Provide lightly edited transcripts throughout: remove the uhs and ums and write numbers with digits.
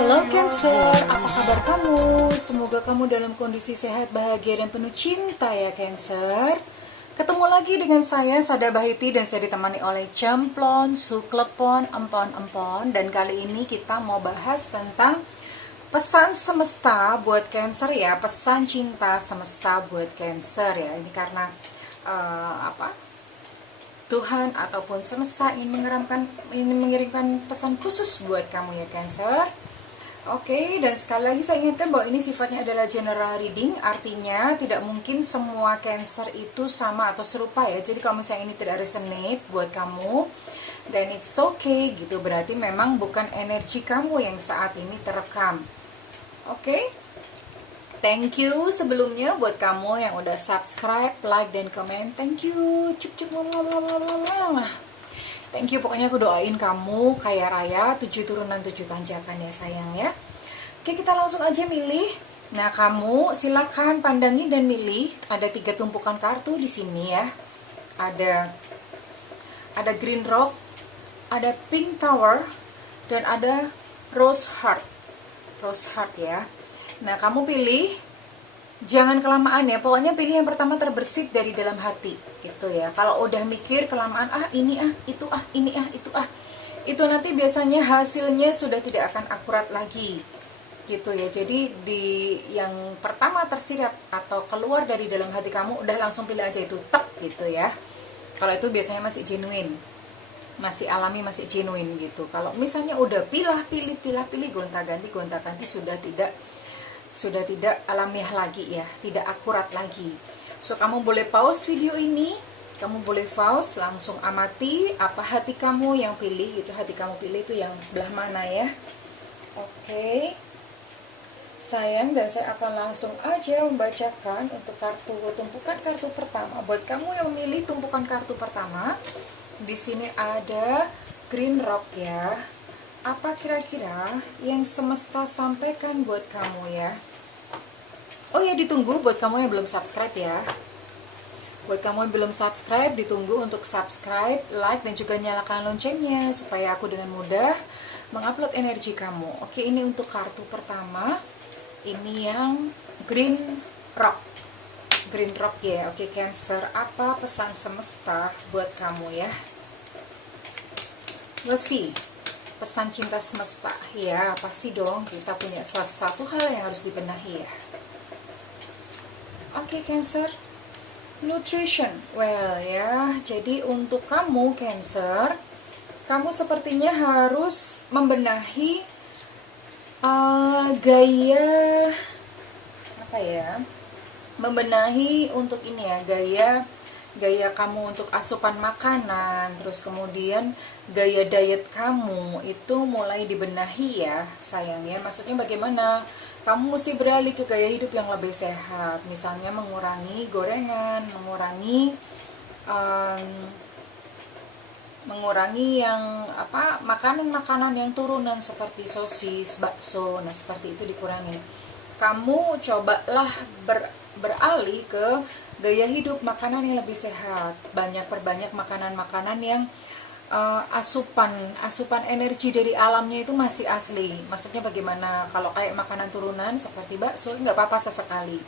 Halo Cancer, apa kabar kamu? Semoga kamu dalam kondisi sehat, bahagia, dan penuh cinta ya Cancer. Ketemu lagi dengan saya, Sada Bahiti, dan saya ditemani oleh Cemplon, Suklepon, Empon-Empon. Dan kali ini kita mau bahas tentang pesan semesta buat Cancer ya, pesan cinta semesta buat Cancer ya. Ini karena Tuhan ataupun semesta ingin mengirimkan pesan khusus buat kamu ya Cancer. Oke, dan sekali lagi saya ingatkan bahwa ini sifatnya adalah general reading, artinya tidak mungkin semua Cancer itu sama atau serupa ya. Jadi kalau misalnya ini tidak resonate buat kamu, then it's okay gitu, berarti memang bukan energi kamu yang saat ini terekam. Oke, thank you sebelumnya buat kamu yang udah subscribe, like, dan komen. Thank you, cup thank you, pokoknya aku doain kamu kaya raya, 7 turunan 7 tanjakan ya sayang ya. Oke, kita langsung aja milih. Nah, kamu silakan pandangi dan milih. Ada 3 tumpukan kartu di sini ya. Ada Green Rock, ada Pink Tower, dan ada Rose Heart. Rose Heart ya. Nah, kamu pilih. Jangan kelamaan ya, pokoknya pilih yang pertama terbersit dari dalam hati gitu ya. Kalau udah mikir kelamaan, ini itu ini itu itu nanti biasanya hasilnya sudah tidak akan akurat lagi gitu ya. Jadi di yang pertama tersirat atau keluar dari dalam hati kamu, udah langsung pilih aja itu, tek gitu ya. Kalau itu biasanya masih genuine, masih alami, masih genuine gitu. Kalau misalnya udah pilih gonta-ganti sudah tidak alamiah lagi ya, tidak akurat lagi. So, kamu boleh pause video ini, kamu boleh pause, langsung amati apa hati kamu yang pilih, itu hati kamu pilih itu yang sebelah mana ya. Oke, sayang, dan saya akan langsung aja membacakan untuk tumpukan kartu pertama. Buat kamu yang memilih tumpukan kartu pertama, di sini ada Green Rock ya. Apa kira-kira yang semesta sampaikan buat kamu ya? Oh ya, ditunggu buat kamu yang belum subscribe ya. Buat kamu yang belum subscribe, ditunggu untuk subscribe, like, dan juga nyalakan loncengnya supaya aku dengan mudah mengupload energi kamu. Oke, ini untuk kartu pertama. Ini yang Green Rock. Green Rock ya. Oke, Cancer, apa pesan semesta buat kamu ya? We'll see. Pesan cinta semesta ya, pasti dong kita punya satu hal yang harus dibenahi ya. Oke, Cancer, nutrition, well ya, jadi untuk kamu Cancer, kamu sepertinya harus membenahi gaya apa ya, membenahi untuk ini ya, gaya kamu untuk asupan makanan, terus kemudian gaya diet kamu itu mulai dibenahi ya sayangnya. Maksudnya bagaimana? Kamu mesti beralih ke gaya hidup yang lebih sehat, misalnya mengurangi gorengan, mengurangi yang makanan-makanan yang turunan seperti sosis, bakso. Nah, seperti itu dikurangi. Kamu cobalah beralih ke gaya hidup makanan yang lebih sehat, perbanyak makanan-makanan yang asupan energi dari alamnya itu masih asli. Maksudnya bagaimana? Kalau kayak makanan turunan seperti bakso nggak apa-apa sesekali,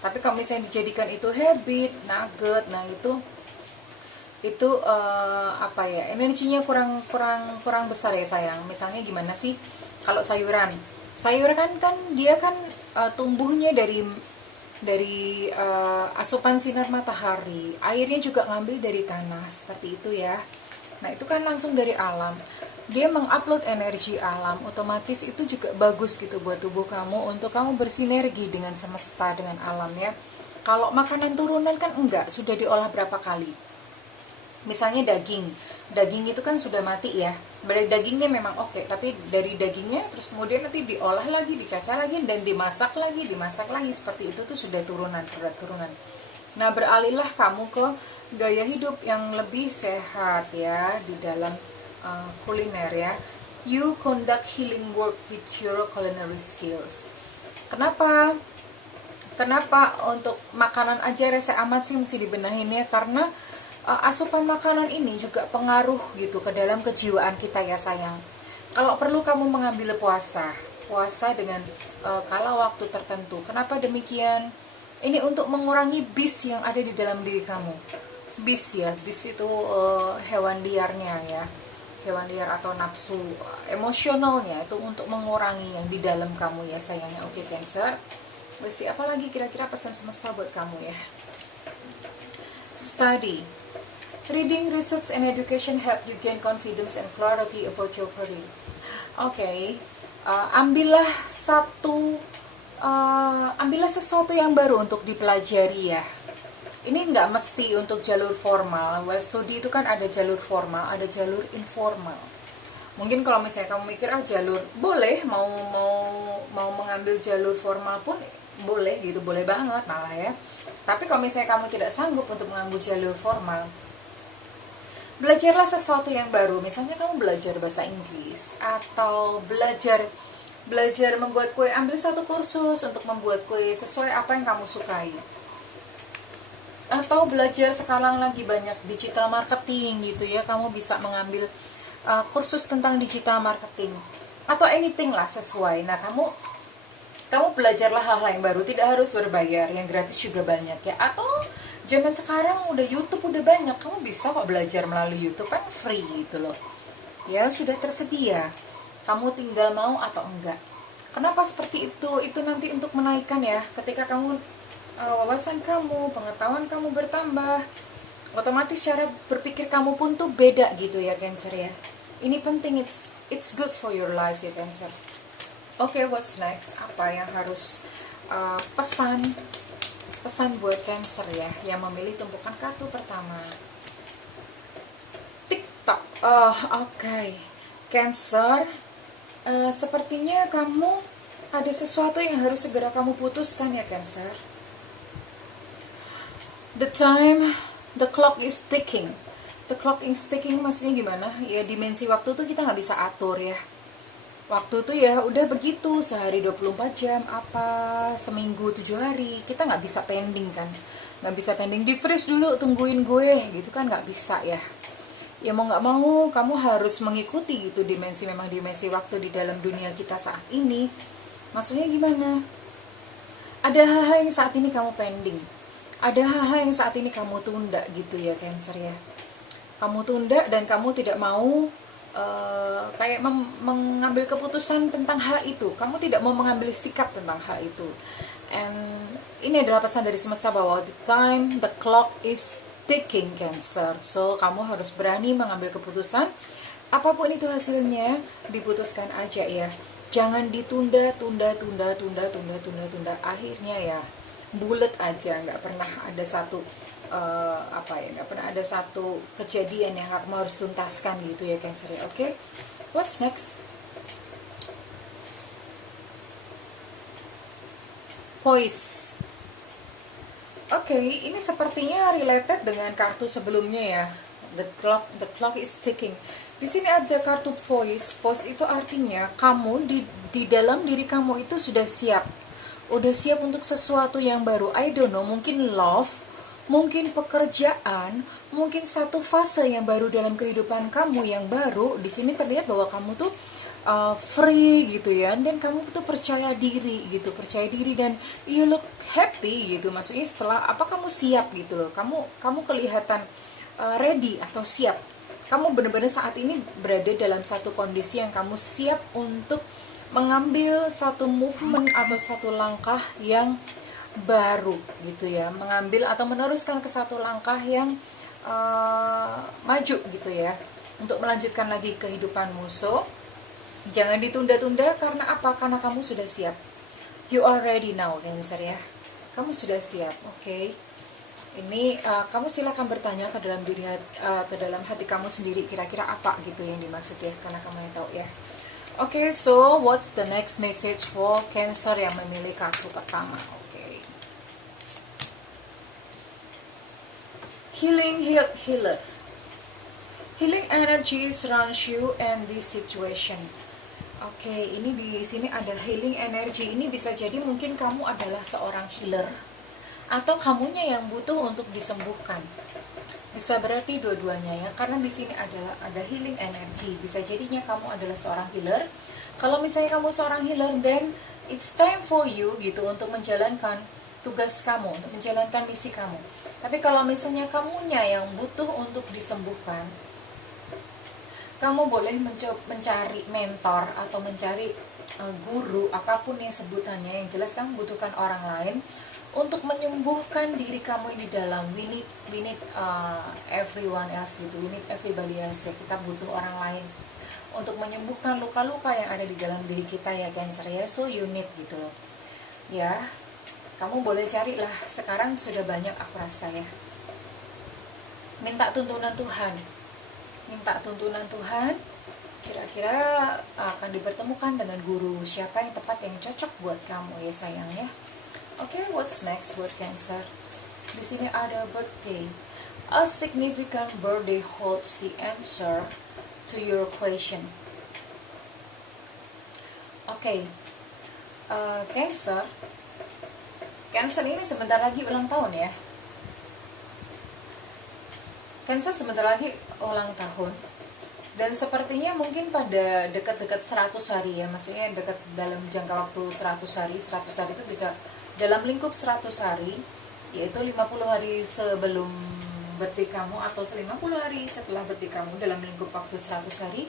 tapi kalau misalnya dijadikan itu habit, nugget, nah itu energinya kurang besar ya sayang. Misalnya gimana sih kalau sayuran kan dia kan tumbuhnya dari asupan sinar matahari, airnya juga ngambil dari tanah seperti itu ya. Nah, itu kan langsung dari alam, dia mengupload energi alam, otomatis itu juga bagus gitu buat tubuh kamu untuk kamu bersinergi dengan semesta, dengan alam ya. Kalau makanan turunan kan enggak, sudah diolah berapa kali. Misalnya daging itu kan sudah mati ya, dari dagingnya memang oke, tapi dari dagingnya terus kemudian nanti diolah lagi, dicacah lagi, dan dimasak lagi seperti itu tuh sudah turunan. Nah, beralihlah kamu ke gaya hidup yang lebih sehat ya di dalam kuliner ya. You conduct healing work with your culinary skills. Kenapa untuk makanan aja rasa amat sih mesti dibenahin ya? Karena asupan makanan ini juga pengaruh gitu ke dalam kejiwaan kita ya sayang. Kalau perlu kamu mengambil puasa, berpuasa dengan kala waktu tertentu. Kenapa demikian? Ini untuk mengurangi bis yang ada di dalam diri kamu. Bis ya, bis itu hewan liarnya ya, hewan liar atau nafsu emosionalnya, itu untuk mengurangi yang di dalam kamu ya sayangnya. Oke Cancer, mesti apalagi kira-kira pesan semesta buat kamu ya? Study, reading, research, and education help you gain confidence and clarity about your career. Oke, ambillah sesuatu yang baru untuk dipelajari ya. Ini nggak mesti untuk jalur formal. Well, studi itu kan ada jalur formal, ada jalur informal. Mungkin kalau misalnya kamu mikir jalur boleh, mau mengambil jalur formal pun boleh gitu, boleh banget malah ya. Tapi kalau misalnya kamu tidak sanggup untuk mengambil jalur formal, belajarlah sesuatu yang baru. Misalnya kamu belajar bahasa Inggris atau belajar membuat kue, ambil satu kursus untuk membuat kue sesuai apa yang kamu sukai. Atau belajar sekarang lagi banyak digital marketing gitu ya, kamu bisa mengambil kursus tentang digital marketing atau anything lah sesuai. Nah, kamu belajarlah hal-hal yang baru, tidak harus berbayar, yang gratis juga banyak ya. Atau zaman sekarang udah YouTube udah banyak, kamu bisa kok belajar melalui YouTube, kan free gitu loh ya, sudah tersedia, kamu tinggal mau atau enggak. Kenapa seperti itu? Itu nanti untuk menaikkan ya, ketika kamu wawasan kamu, pengetahuan kamu bertambah, otomatis cara berpikir kamu pun tuh beda gitu ya Cancer ya. Ini penting, it's good for your life ya Cancer. Oke, what's next? Apa yang harus pesan buat Cancer ya yang memilih tumpukan kartu pertama? TikTok. Oke. Cancer, sepertinya kamu ada sesuatu yang harus segera kamu putuskan ya Cancer. The clock is ticking. The clock is ticking maksudnya gimana? Ya, dimensi waktu tuh kita nggak bisa atur ya. Waktu tuh ya udah begitu, sehari 24 jam, apa seminggu 7 hari, kita nggak bisa pending kan. Nggak bisa pending, di freeze dulu, tungguin gue gitu kan, nggak bisa ya. Ya mau nggak mau, kamu harus mengikuti gitu dimensi waktu di dalam dunia kita saat ini. Maksudnya gimana? Ada hal-hal yang saat ini kamu pending, ada hal-hal yang saat ini kamu tunda gitu ya Cancer ya. Kamu tunda dan kamu tidak mau kayak mengambil keputusan tentang hal itu. Kamu tidak mau mengambil sikap tentang hal itu. And ini adalah pesan dari semesta bahwa the clock is ticking Cancer. So kamu harus berani mengambil keputusan. Apapun itu hasilnya, diputuskan aja ya. Jangan ditunda. Akhirnya ya bulet aja, nggak pernah ada satu nggak pernah ada satu kejadian yang kamu harus tuntaskan gitu ya Cancer ya. Oke, what's next? Poise. Oke, ini sepertinya related dengan kartu sebelumnya ya. The clock is ticking. Di sini ada kartu Poise. Poise itu artinya kamu di dalam diri kamu itu sudah siap. Udah siap untuk sesuatu yang baru. I don't know, mungkin love, mungkin pekerjaan, mungkin satu fase yang baru dalam kehidupan kamu yang baru. Di sini terlihat bahwa kamu tuh free gitu ya, dan kamu tuh percaya diri dan you look happy gitu. Maksudnya setelah kamu siap gitu loh. Kamu kelihatan ready atau siap. Kamu benar-benar saat ini berada dalam satu kondisi yang kamu siap untuk mengambil satu movement atau satu langkah yang baru gitu ya, mengambil atau meneruskan ke satu langkah yang maju gitu ya, untuk melanjutkan lagi kehidupanmu. So jangan ditunda-tunda. Karena apa? Karena kamu sudah siap. You are ready now Cancer ya, kamu sudah siap. Oke. Ini kamu silakan bertanya ke dalam hati kamu sendiri, kira-kira apa gitu yang dimaksud ya, karena kamu yang tahu ya. Oke, so what's the next message for Cancer yang memilih kartu pertama? Oke. Healer. Healing energy surrounds you and this situation. Oke, ini di sini ada healing energy. Ini bisa jadi mungkin kamu adalah seorang healer, atau kamunya yang butuh untuk disembuhkan. Bisa berarti dua-duanya ya, karena di sini ada healing energy. Bisa jadinya kamu adalah seorang healer. Kalau misalnya kamu seorang healer, then it's time for you gitu untuk menjalankan tugas kamu, untuk menjalankan misi kamu. Tapi kalau misalnya kamunya yang butuh untuk disembuhkan, kamu boleh mencari mentor atau mencari guru, apapun yang sebutannya. Yang jelas kamu butuhkan orang lain untuk menyembuhkan diri kamu di dalam. We need everyone else gitu, we need everybody else ya. Kita butuh orang lain untuk menyembuhkan luka-luka yang ada di dalam diri kita ya Cancer ya. So you need gitu loh ya. Kamu boleh carilah, sekarang sudah banyak aku rasa ya. Minta tuntunan Tuhan, minta tuntunan Tuhan, kira-kira akan dipertemukan dengan guru siapa yang tepat, yang cocok buat kamu ya sayang ya. Oke, what's next buat Cancer? Di sini ada birthday. A significant birthday holds the answer to your question. Oke, Cancer. Cancer ini sebentar lagi ulang tahun ya. Cancer sebentar lagi ulang tahun. Dan sepertinya mungkin pada dekat-dekat 100 hari ya. Maksudnya dekat dalam jangka waktu 100 hari. 100 hari itu bisa dalam lingkup 100 hari, yaitu 50 hari sebelum birthday kamu atau 50 hari setelah birthday kamu, dalam lingkup waktu 100 hari.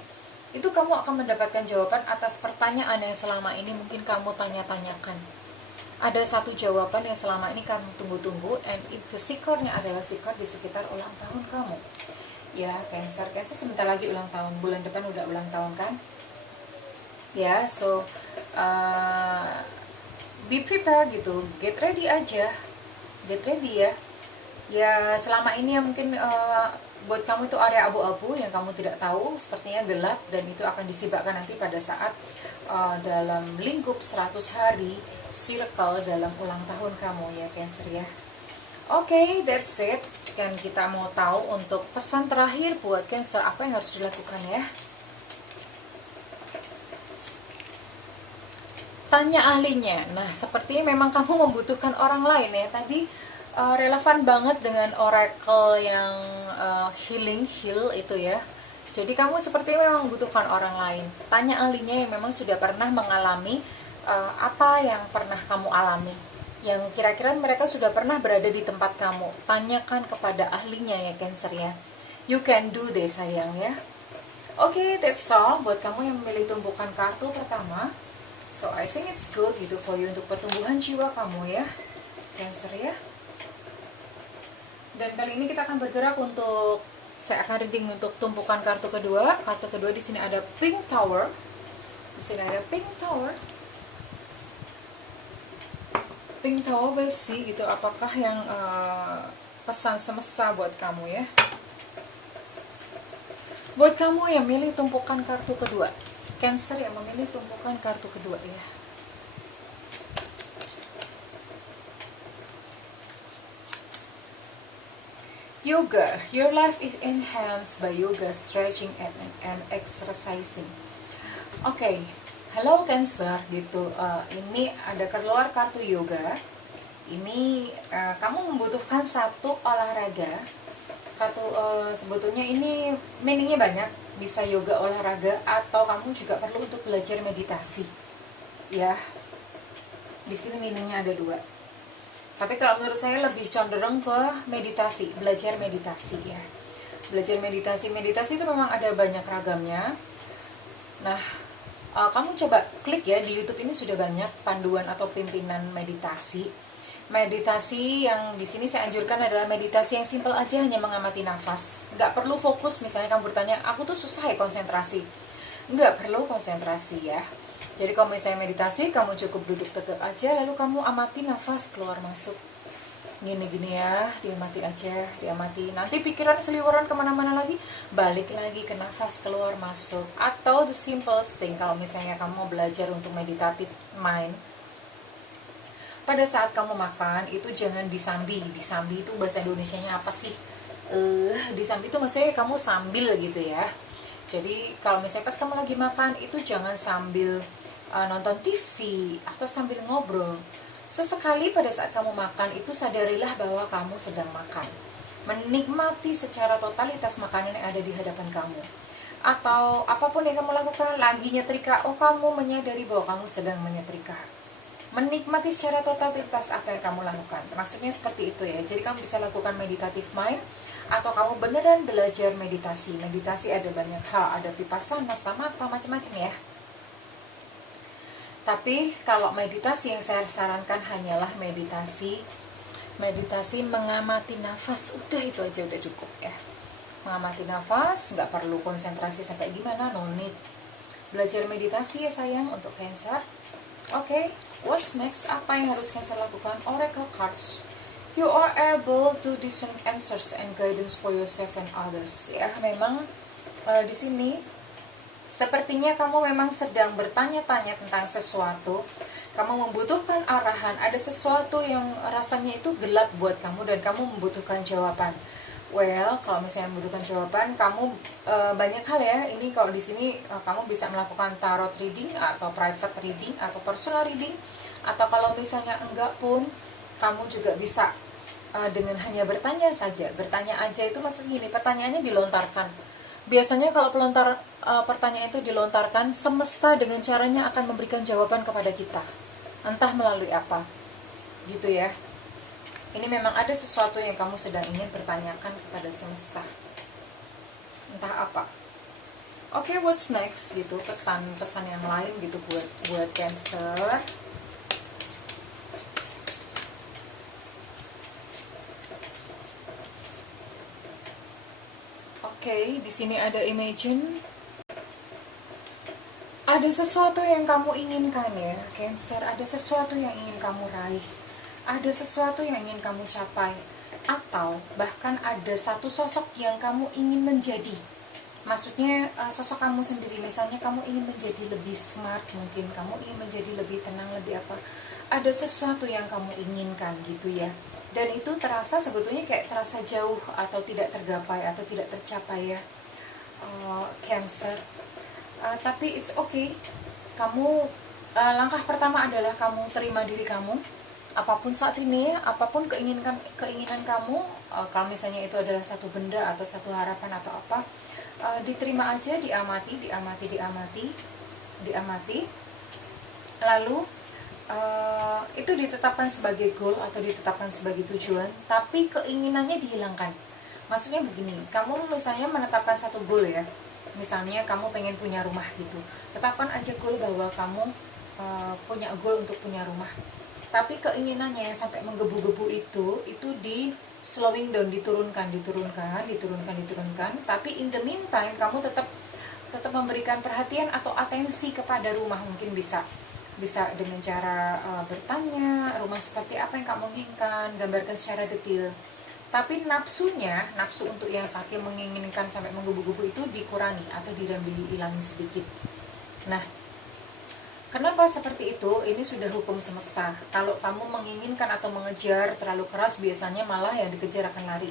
Itu kamu akan mendapatkan jawaban atas pertanyaan yang selama ini mungkin kamu tanya-tanyakan. Ada satu jawaban yang selama ini kamu tunggu-tunggu, and the secret-nya adalah secret di sekitar ulang tahun kamu. Ya, Cancer sebentar lagi ulang tahun, bulan depan udah ulang tahun kan? Ya, so be prepared gitu, get ready aja, get ready ya. Ya, selama ini mungkin buat kamu itu area abu-abu yang kamu tidak tahu, sepertinya gelap, dan itu akan disibakkan nanti pada saat dalam lingkup 100 hari circle dalam ulang tahun kamu ya Cancer ya. Oke, that's it. Dan kita mau tahu untuk pesan terakhir buat Cancer, apa yang harus dilakukan ya. Tanya ahlinya. Nah, sepertinya memang kamu membutuhkan orang lain ya. Tadi relevan banget dengan oracle yang heal itu ya. Jadi kamu sepertinya memang membutuhkan orang lain. Tanya ahlinya yang memang sudah pernah mengalami apa yang pernah kamu alami, yang kira-kira mereka sudah pernah berada di tempat kamu. Tanyakan kepada ahlinya ya Cancer ya. You can do this sayang ya. Oke, that's all buat kamu yang memilih tumpukan kartu pertama. So I think it's good gitu for you untuk pertumbuhan jiwa kamu ya Cancer ya. Dan kali ini kita akan bergerak untuk, saya akan reading untuk tumpukan kartu kedua. Kartu kedua di sini ada Pink Tower. Di sini ada Pink Tower. Pink Tower besi gitu. Apakah yang pesan semesta buat kamu ya? Buat kamu yang milih tumpukan kartu kedua, Cancer yang memilih tumpukan kartu kedua ya. Yoga, your life is enhanced by yoga, stretching and exercising. Oke, hello Cancer gitu. Ini ada keluar kartu yoga. Ini kamu membutuhkan satu olahraga. Kartu sebetulnya ini meaningnya banyak. Bisa yoga olahraga atau kamu juga perlu untuk belajar meditasi. Ya, di sini meaningnya ada dua. Tapi kalau menurut saya lebih cenderung ke meditasi, belajar meditasi ya. Belajar meditasi itu memang ada banyak ragamnya. Nah, kamu coba klik ya, di YouTube ini sudah banyak panduan atau pimpinan meditasi. Meditasi yang di sini saya anjurkan adalah meditasi yang simple aja, hanya mengamati nafas. Nggak perlu fokus, misalnya kamu bertanya, aku tuh susah ya konsentrasi. Nggak perlu konsentrasi ya. Jadi kalau misalnya meditasi, kamu cukup duduk tegak aja, lalu kamu amati nafas keluar masuk. Gini-gini ya, diamati aja, diamati. Nanti pikiran seliweran kemana-mana lagi, balik lagi ke nafas keluar masuk. Atau the simplest thing, kalau misalnya kamu mau belajar untuk meditatif mind, pada saat kamu makan, itu jangan disambi. Disambi itu bahasa Indonesianya apa sih? Disambi itu maksudnya kamu sambil gitu ya. Jadi kalau misalnya pas kamu lagi makan, itu jangan sambil nonton TV atau sambil ngobrol. Sesekali pada saat kamu makan itu sadarilah bahwa kamu sedang makan. menikmati secara totalitas makanan yang ada di hadapan kamu. Atau apapun yang kamu lakukan, lagi nyetrika, oh kamu menyadari bahwa kamu sedang menyetrika. Menikmati secara totalitas apa yang kamu lakukan. Maksudnya seperti itu ya. Jadi kamu bisa lakukan meditative mind, atau kamu beneran belajar meditasi. Meditasi ada banyak hal, ada vipassana, samatha, macam-macam ya. Tapi kalau meditasi yang saya sarankan hanyalah meditasi mengamati nafas. Udah itu aja udah cukup ya. Mengamati nafas, nggak perlu konsentrasi sampai gimana, no need. Belajar meditasi ya sayang untuk Cancer. Oke, what's next? Apa yang harus Cancer lakukan? Oracle cards. You are able to discern answers and guidance for yourself and others. Ya, memang di sini sepertinya kamu memang sedang bertanya-tanya tentang sesuatu. Kamu membutuhkan arahan. Ada sesuatu yang rasanya itu gelap buat kamu dan kamu membutuhkan jawaban. Well, kalau misalnya membutuhkan jawaban, kamu banyak hal ya. Ini kalau di sini kamu bisa melakukan tarot reading atau private reading atau personal reading. Atau kalau misalnya enggak pun, kamu juga bisa dengan hanya bertanya saja. Bertanya aja itu maksudnya gini, pertanyaannya dilontarkan. Biasanya kalau pertanyaan itu dilontarkan, semesta dengan caranya akan memberikan jawaban kepada kita. Entah melalui apa. Gitu ya. Ini memang ada sesuatu yang kamu sedang ingin pertanyakan kepada semesta. Entah apa. Oke, what's next gitu, pesan-pesan yang lain gitu buat Cancer. Oke, di sini ada imagine. Ada sesuatu yang kamu inginkan ya, Cancer. Ada sesuatu yang ingin kamu raih. Ada sesuatu yang ingin kamu capai, atau bahkan ada satu sosok yang kamu ingin menjadi. Maksudnya sosok kamu sendiri, misalnya kamu ingin menjadi lebih smart, mungkin kamu ingin menjadi lebih tenang, lebih apa. Ada sesuatu yang kamu inginkan gitu ya. Dan itu terasa sebetulnya kayak terasa jauh atau tidak tergapai atau tidak tercapai ya, Cancer. Tapi it's okay. Kamu langkah pertama adalah kamu terima diri kamu. Apapun saat ini, apapun keinginan kamu, kalau misalnya itu adalah satu benda atau satu harapan atau apa, diterima aja, diamati. Lalu itu ditetapkan sebagai goal atau ditetapkan sebagai tujuan, tapi keinginannya dihilangkan. Maksudnya begini, kamu misalnya menetapkan satu goal ya, misalnya kamu pengen punya rumah gitu, tetapkan aja goal bahwa kamu punya goal untuk punya rumah. Tapi keinginannya yang sampai menggebu-gebu itu di slowing down, diturunkan. Tapi in the meantime kamu tetap memberikan perhatian atau atensi kepada rumah. Mungkin bisa dengan cara bertanya rumah seperti apa yang kamu inginkan, gambarkan secara detail. Tapi nafsu untuk yang saking menginginkan sampai menggebu-gebu itu dikurangi atau dihilangin sedikit. Nah, kenapa seperti itu? Ini sudah hukum semesta. Kalau kamu menginginkan atau mengejar terlalu keras, biasanya malah yang dikejar akan lari.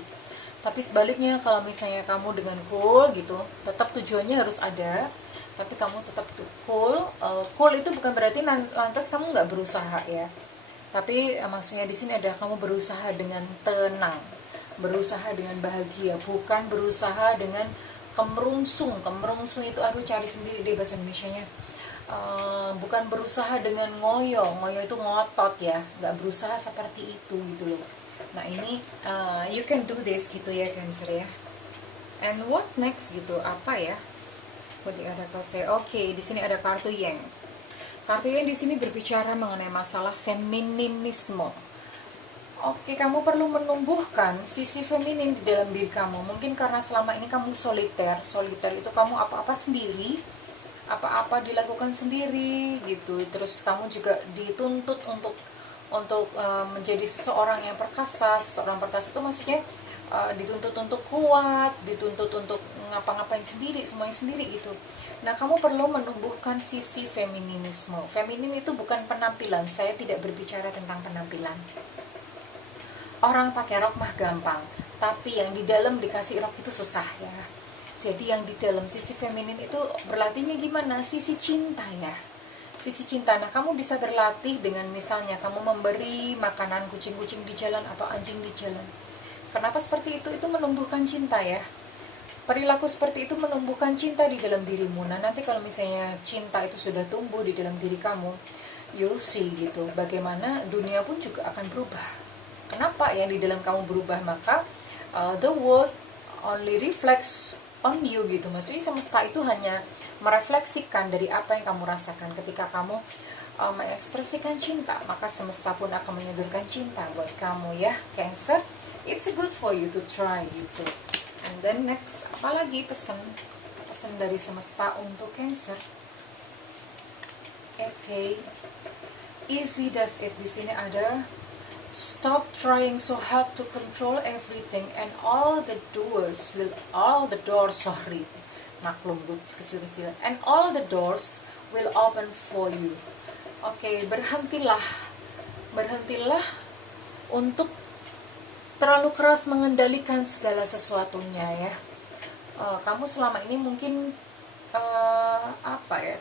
Tapi sebaliknya, kalau misalnya kamu dengan cool gitu, tetap tujuannya harus ada, tapi kamu tetap cool. Cool itu bukan berarti lantas kamu nggak berusaha ya. Tapi maksudnya di sini ada kamu berusaha dengan tenang, berusaha dengan bahagia, bukan berusaha dengan kemerungsung. Kemerungsung itu cari sendiri deh bahasa Indonesianya. Bukan berusaha dengan ngoyo itu ngotot ya, nggak berusaha seperti itu gitu loh. Nah ini you can do this gitu ya Cancer ya. And what next gitu, apa ya? Oke, di sini ada kartu Yang. Kartu Yang di sini berbicara mengenai masalah feminisme. Oke, kamu perlu menumbuhkan sisi feminin di dalam diri kamu. Mungkin karena selama ini kamu soliter itu kamu apa-apa sendiri, apa-apa dilakukan sendiri gitu. Terus kamu juga dituntut untuk menjadi seseorang yang perkasa. Seseorang perkasa itu maksudnya dituntut untuk kuat, dituntut untuk ngapa-ngapain sendiri, semuanya sendiri gitu. Nah, kamu perlu menumbuhkan sisi feminisme. Feminin itu bukan penampilan. Saya tidak berbicara tentang penampilan. Orang pakai rok mah gampang, tapi yang di dalam dikasih rok itu susah ya. Jadi yang di dalam sisi feminin itu berlatihnya gimana? Sisi cinta ya. Sisi cinta. Nah, kamu bisa berlatih dengan misalnya kamu memberi makanan kucing-kucing di jalan atau anjing di jalan. Kenapa seperti itu? Itu menumbuhkan cinta ya. Perilaku seperti itu menumbuhkan cinta di dalam dirimu. Nah, nanti kalau misalnya cinta itu sudah tumbuh di dalam diri kamu, you'll see gitu, bagaimana dunia pun juga akan berubah. Kenapa ya di dalam kamu berubah? Maka the world only reflects on you gitu. Maksudnya semesta itu hanya merefleksikan dari apa yang kamu rasakan. Ketika kamu mengekspresikan cinta, maka semesta pun akan menyodorkan cinta buat kamu ya, Cancer. It's good for you to try gitu. And then next, apalagi pesan dari semesta untuk Cancer? Okay, easy does it. Di sini ada stop trying so hard to control everything and all the doors maklum kecil-kecil, and all the doors will open for you. Okay, berhentilah untuk terlalu keras mengendalikan segala sesuatunya ya. Kamu selama ini mungkin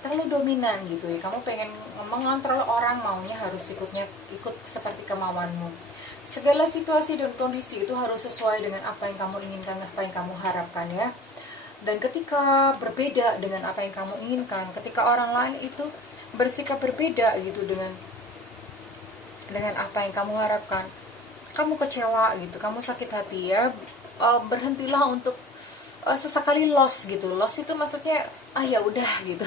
terlalu dominan gitu ya. Kamu pengen mengontrol orang, maunya harus ikut seperti kemauanmu. Segala situasi dan kondisi itu harus sesuai dengan apa yang kamu inginkan, apa yang kamu harapkan ya. Dan ketika berbeda dengan apa yang kamu inginkan, ketika orang lain itu bersikap berbeda gitu dengan apa yang kamu harapkan, kamu kecewa gitu, kamu sakit hati ya. Berhentilah untuk sesekali loss gitu. Loss itu maksudnya ya udah gitu,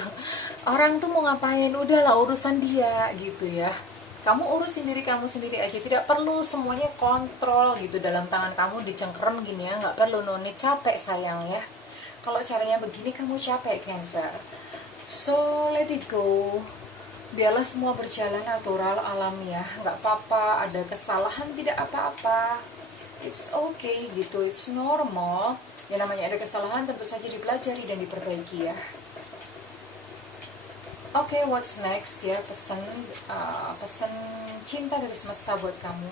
orang tuh mau ngapain, udahlah urusan dia gitu ya. Kamu urusin diri kamu sendiri aja, tidak perlu semuanya kontrol gitu dalam tangan kamu, dicengkerem gini ya, nggak perlu. Noni capek sayang ya. Kalau caranya begini kamu capek, Cancer. So let it go. Biarlah semua berjalan natural, alamiah, nggak apa-apa, ada kesalahan tidak apa-apa, it's okay gitu, it's normal. Yang namanya ada kesalahan tentu saja dipelajari dan diperbaiki ya. Okay, what's next ya, pesan cinta dari semesta buat kamu.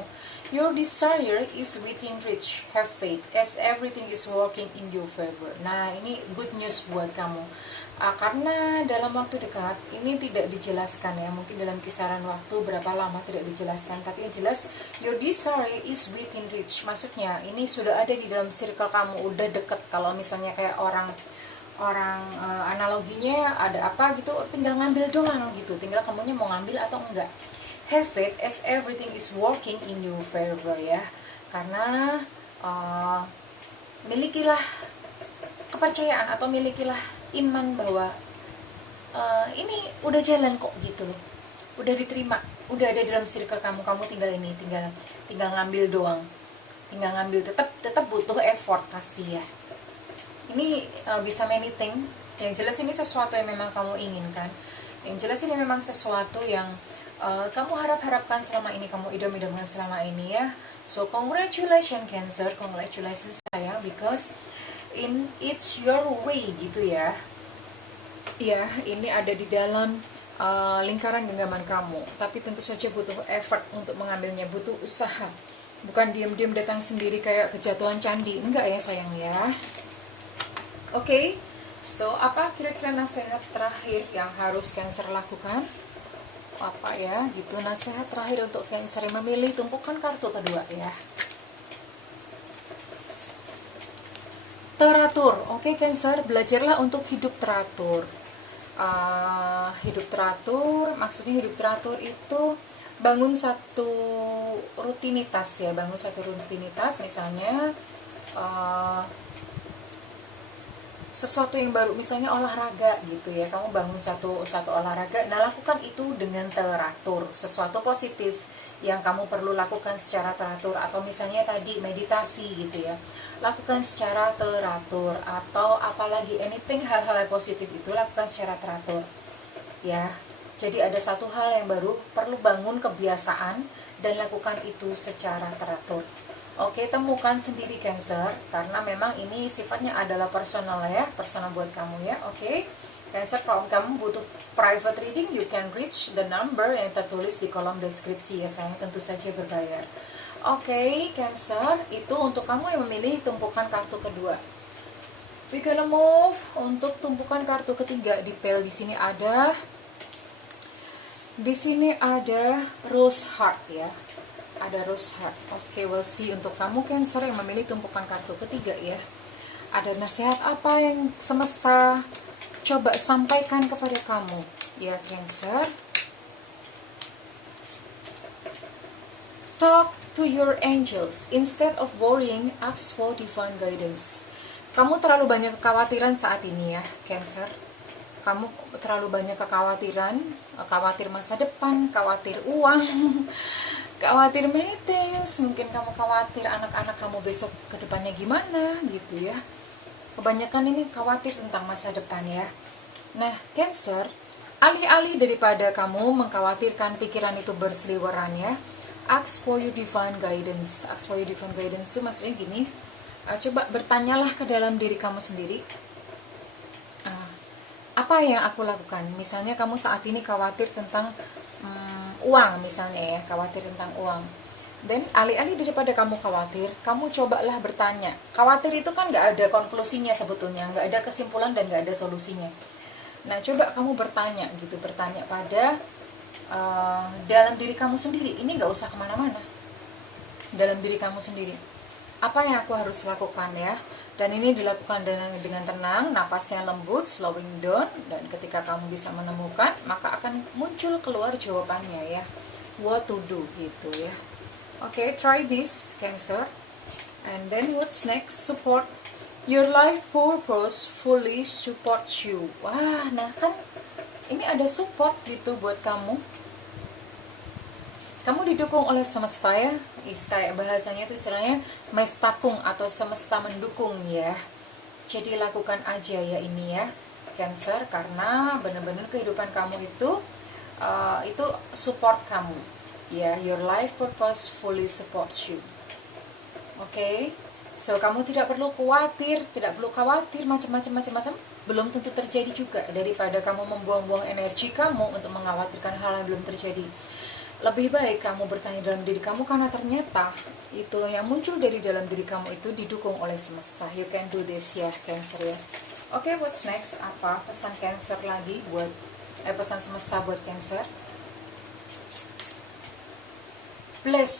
Your desire is within reach, have faith as everything is working in your favor. Nah, ini good news buat kamu. Karena dalam waktu dekat ini tidak dijelaskan ya, mungkin dalam kisaran waktu berapa lama tidak dijelaskan, tapi yang jelas your desire is within reach. Maksudnya ini sudah ada di dalam circle kamu, udah deket. Kalau misalnya kayak orang analoginya ada apa gitu, tinggal ngambil doang gitu, tinggal kamunya mau ngambil atau enggak. Have faith as everything is working in your favor ya. Karena milikilah kepercayaan atau milikilah iman bahwa ini udah jalan kok gitu, udah diterima, udah ada dalam circle kamu tinggal ngambil doang, tetap butuh effort pasti ya. Ini bisa many thing. Yang jelas ini sesuatu yang memang kamu inginkan, yang jelas ini memang sesuatu yang kamu harapkan selama ini, kamu idam-idamkan selama ini ya. So congratulations Cancer, congratulations sayang, because it's your way gitu ya. Ya, ini ada di dalam lingkaran genggaman kamu, tapi tentu saja butuh effort untuk mengambilnya, butuh usaha. Bukan diam-diam datang sendiri kayak kejatuhan candi, enggak ya sayang ya. Oke, so apa kira-kira nasihat terakhir yang harus Cancer lakukan? Apa ya gitu, nasihat terakhir untuk Cancer yang memilih tumpukan kartu kedua ya. Teratur. Oke, Cancer, belajarlah untuk hidup teratur. Hidup teratur, maksudnya hidup teratur itu bangun satu rutinitas ya, misalnya sesuatu yang baru, misalnya olahraga gitu ya, kamu bangun satu olahraga, nah lakukan itu dengan teratur, sesuatu positif yang kamu perlu lakukan secara teratur. Atau misalnya tadi meditasi gitu ya, lakukan secara teratur. Atau apalagi anything, hal-hal yang positif itu lakukan secara teratur ya. Jadi ada satu hal yang baru, perlu bangun kebiasaan dan lakukan itu secara teratur. Oke, temukan sendiri Cancer, karena memang ini sifatnya adalah personal ya, personal buat kamu ya. Oke, Cancer, kalau kamu butuh private reading, you can reach the number yang tertulis di kolom deskripsi ya sayang, tentu saja berbayar. Oke, Cancer, itu untuk kamu yang memilih tumpukan kartu kedua. We gonna move untuk tumpukan kartu ketiga di pile. Di sini ada Rose Heart ya. ada Rose Heart. Oke, we'll see. Untuk kamu Cancer yang memilih tumpukan kartu ketiga ya, ada nasihat apa yang semesta coba sampaikan kepada kamu ya Cancer? Talk to your angels instead of worrying. Ask for divine guidance. Kamu terlalu banyak kekhawatiran saat ini ya Cancer. Kamu terlalu banyak kekhawatiran, khawatir masa depan, khawatir uang, khawatir many things. Mungkin kamu khawatir anak-anak kamu besok ke depannya gimana gitu ya. Kebanyakan ini khawatir tentang masa depan ya. Nah Cancer, alih-alih daripada kamu mengkhawatirkan pikiran itu berseliweran ya, ask for your divine guidance. Ask for your divine guidance itu maksudnya gini, coba bertanyalah ke dalam diri kamu sendiri, apa yang aku lakukan? Misalnya kamu saat ini khawatir tentang uang misalnya ya, khawatir tentang uang. Dan alih-alih daripada kamu khawatir, kamu cobalah bertanya. Khawatir itu kan nggak ada konklusinya sebetulnya, nggak ada kesimpulan dan nggak ada solusinya. Nah coba kamu bertanya gitu, bertanya pada dalam diri kamu sendiri. Ini nggak usah kemana-mana, dalam diri kamu sendiri. Apa yang aku harus lakukan ya? Dan ini dilakukan dengan tenang, napasnya lembut, slowing down. Dan ketika kamu bisa menemukan, maka akan muncul keluar jawabannya ya, what to do gitu ya. Oke, try this Cancer. And then what's next? Support. Your life purpose fully supports you. Wah, nah kan ini ada support gitu buat kamu. Kamu didukung oleh semesta ya, kayak bahasanya itu istilahnya mestakung atau semesta mendukung ya. Jadi lakukan aja ya ini ya Cancer, karena benar-benar kehidupan kamu itu support kamu ya. Your life purpose fully supports you. Oke, so kamu tidak perlu khawatir macam-macam. Belum tentu terjadi juga, daripada kamu membuang-buang energi kamu untuk mengkhawatirkan hal yang belum terjadi. Lebih baik kamu bertanya dalam diri kamu, karena ternyata itu yang muncul dari dalam diri kamu itu didukung oleh semesta. You can do this ya Cancer ya. Oke, what's next? Apa pesan Cancer lagi buat pesan semesta buat Cancer? Bless.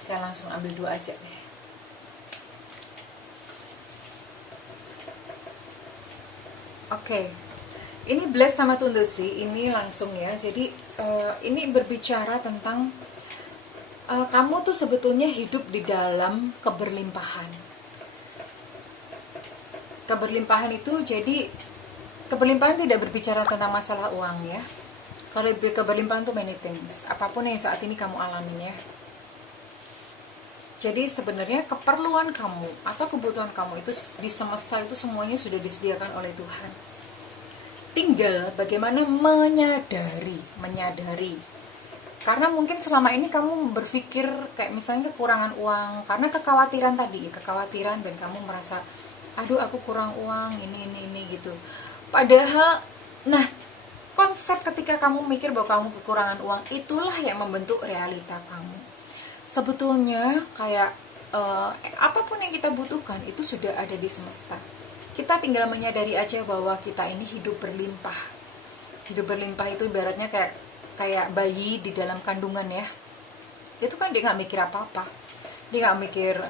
Saya langsung ambil 2 aja deh. Oke. Ini bless sama tundusi, ini langsung ya. Jadi ini berbicara tentang kamu tuh sebetulnya hidup di dalam keberlimpahan. Keberlimpahan itu jadi, keberlimpahan tidak berbicara tentang masalah uang ya. Kalau keberlimpahan tuh many things, apapun yang saat ini kamu alamin ya. Jadi sebenarnya keperluan kamu atau kebutuhan kamu itu di semesta itu semuanya sudah disediakan oleh Tuhan. Tinggal bagaimana menyadari. Karena mungkin selama ini kamu berpikir kayak misalnya kekurangan uang karena kekhawatiran tadi, kekhawatiran, dan kamu merasa aduh aku kurang uang ini gitu. Padahal nah konsep ketika kamu mikir bahwa kamu kekurangan uang, itulah yang membentuk realita kamu. Sebetulnya kayak apapun yang kita butuhkan itu sudah ada di semesta. Kita tinggal menyadari aja bahwa kita ini hidup berlimpah. Hidup berlimpah itu ibaratnya kayak bayi di dalam kandungan ya. Itu kan dia nggak mikir apa-apa. Dia nggak mikir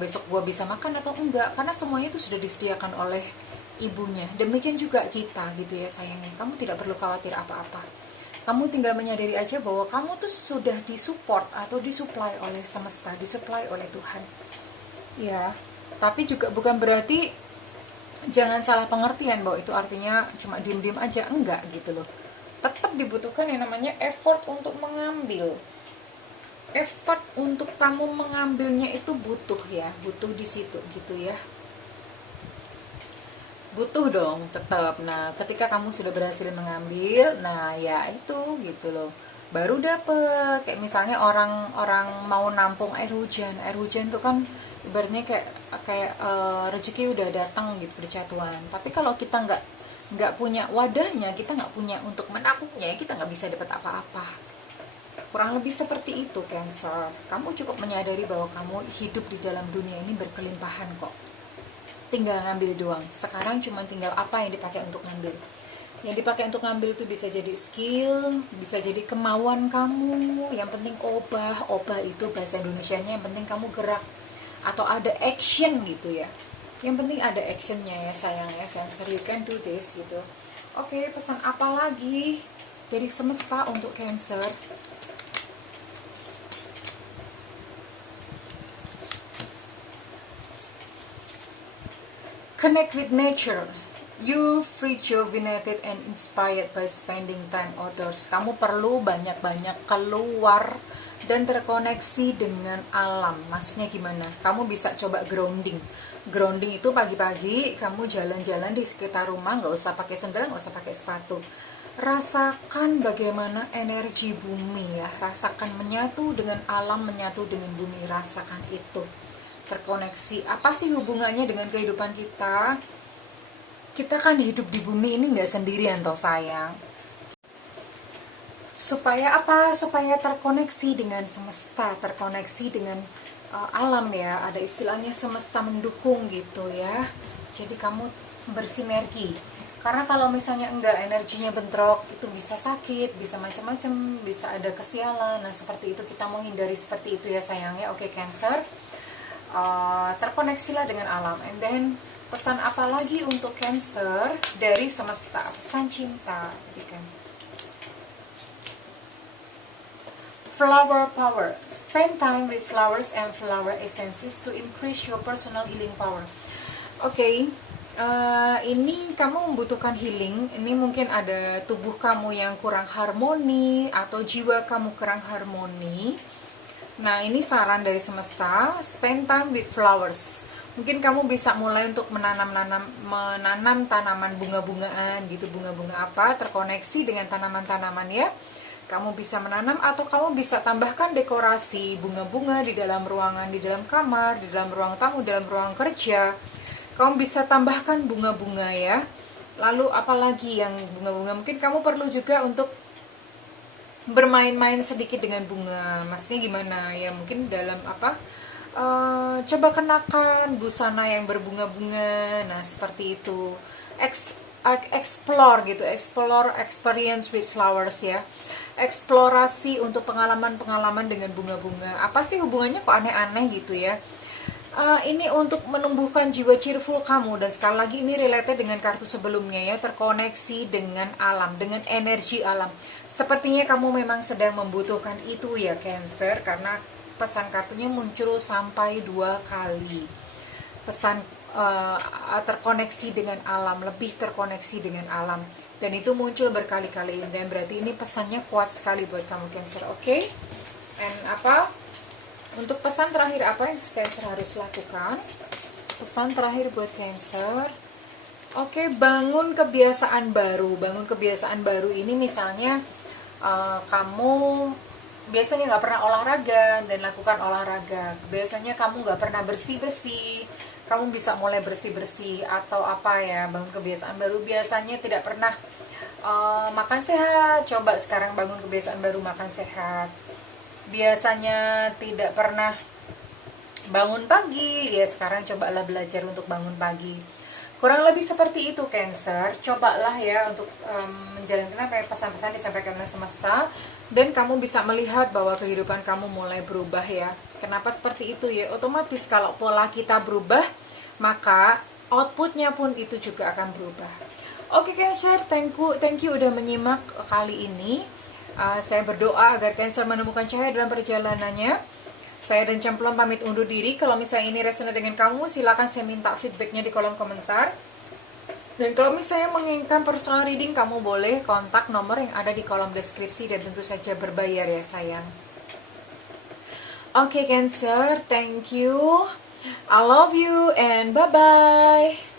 besok gua bisa makan atau enggak, karena semuanya itu sudah disediakan oleh ibunya. Demikian juga kita gitu ya sayangnya. Kamu tidak perlu khawatir apa-apa. Kamu tinggal menyadari aja bahwa kamu tuh sudah disupport atau disuplai oleh semesta, disuplai oleh Tuhan. Ya, tapi juga bukan berarti jangan salah pengertian bahwa itu artinya cuma diem-diem aja, enggak gitu loh. Tetap dibutuhkan yang namanya effort untuk mengambil. Effort untuk kamu mengambilnya itu butuh ya, butuh di situ gitu ya. Butuh dong tetap. Nah, ketika kamu sudah berhasil mengambil, nah ya itu gitu loh. Baru dapet, kayak misalnya orang mau nampung air hujan itu kan ibaratnya kayak rezeki udah datang gitu berjatuhan. Tapi kalau kita nggak punya wadahnya, kita nggak punya untuk menampungnya, kita nggak bisa dapat apa-apa. Kurang lebih seperti itu Cancer. Kamu cukup menyadari bahwa kamu hidup di dalam dunia ini berkelimpahan kok. Tinggal ngambil doang. Sekarang cuma tinggal apa yang dipakai untuk ngambil. Yang dipakai untuk ngambil itu bisa jadi skill, bisa jadi kemauan kamu. Yang penting obah itu bahasa Indonesianya, yang penting kamu gerak atau ada action gitu ya. Yang penting ada actionnya ya sayang ya, Cancer, you can do this gitu. Oke, pesan apa lagi dari semesta untuk Cancer? Connect with nature. You rejuvenated and inspired by spending time outdoors. Kamu perlu banyak-banyak keluar dan terkoneksi dengan alam. Maksudnya gimana? Kamu bisa coba grounding. Grounding itu pagi-pagi kamu jalan-jalan di sekitar rumah, nggak usah pakai sendal, nggak usah pakai sepatu. Rasakan bagaimana energi bumi ya. Rasakan menyatu dengan alam, menyatu dengan bumi. Rasakan itu. Terkoneksi. Apa sih hubungannya dengan kehidupan kita? Kita kan hidup di bumi ini nggak sendirian toh sayang. Supaya apa? Supaya terkoneksi dengan semesta, terkoneksi dengan alam ya. Ada istilahnya semesta mendukung gitu ya. Jadi kamu bersinergi. Karena kalau misalnya enggak, energinya bentrok, itu bisa sakit, bisa macam-macam, bisa ada kesialan. Nah seperti itu, kita mau hindari seperti itu ya sayangnya. Oke Cancer, terkoneksilah dengan alam. And then pesan apa lagi untuk Cancer dari semesta? Pesan cinta. Jadi kan, flower power. Spend time with flowers and flower essences to increase your personal healing power. Oke, ini kamu membutuhkan healing. Ini mungkin ada tubuh kamu yang kurang harmoni atau jiwa kamu kurang harmoni. Nah, ini saran dari semesta, spend time with flowers. Mungkin kamu bisa mulai untuk menanam tanaman bunga-bungaan gitu, bunga-bunga apa, terkoneksi dengan tanaman-tanaman ya. Kamu bisa menanam atau kamu bisa tambahkan dekorasi bunga-bunga di dalam ruangan, di dalam kamar, di dalam ruang tamu, di dalam ruang kerja. Kamu bisa tambahkan bunga-bunga ya. Lalu apalagi yang bunga-bunga, mungkin kamu perlu juga untuk bermain-main sedikit dengan bunga. Maksudnya gimana ya, mungkin dalam apa, coba kenakan busana yang berbunga-bunga. Nah seperti itu, explore gitu, explore experience with flowers ya, eksplorasi untuk pengalaman-pengalaman dengan bunga-bunga. Apa sih hubungannya kok aneh-aneh gitu ya. Ini untuk menumbuhkan jiwa cheerful kamu. Dan sekali lagi ini related dengan kartu sebelumnya ya, terkoneksi dengan alam, dengan energi alam. Sepertinya kamu memang sedang membutuhkan itu ya Cancer, karena pesan kartunya muncul sampai 2 kali. Pesan terkoneksi dengan alam, lebih terkoneksi dengan alam, dan itu muncul berkali-kali. Dan berarti ini pesannya kuat sekali buat kamu Cancer. Oke? And apa? Untuk pesan terakhir apa yang Cancer harus lakukan? Pesan terakhir buat Cancer. Oke, bangun kebiasaan baru. Bangun kebiasaan baru ini misalnya kamu biasanya nggak pernah olahraga dan lakukan olahraga. Biasanya kamu nggak pernah bersih-bersih, kamu bisa mulai bersih-bersih. Atau apa ya, bangun kebiasaan baru. Biasanya tidak pernah makan sehat, coba sekarang bangun kebiasaan baru makan sehat. Biasanya tidak pernah bangun pagi, ya sekarang cobalah belajar untuk bangun pagi. Kurang lebih seperti itu Cancer. Cobalah ya untuk menjalankan apa yang pesan-pesan disampaikan oleh semesta, dan kamu bisa melihat bahwa kehidupan kamu mulai berubah ya. Kenapa seperti itu ya? Otomatis kalau pola kita berubah, maka outputnya pun itu juga akan berubah. Oke Cancer, thank you udah menyimak kali ini. Saya berdoa agar Cancer menemukan cahaya dalam perjalanannya. Saya dan Cemplon pamit undur diri. Kalau misalnya ini resonate dengan kamu, silakan saya minta feedbacknya di kolom komentar. Dan kalau misalnya menginginkan personal reading, kamu boleh kontak nomor yang ada di kolom deskripsi, dan tentu saja berbayar ya sayang. Oke Cancer, thank you. I love you and bye-bye.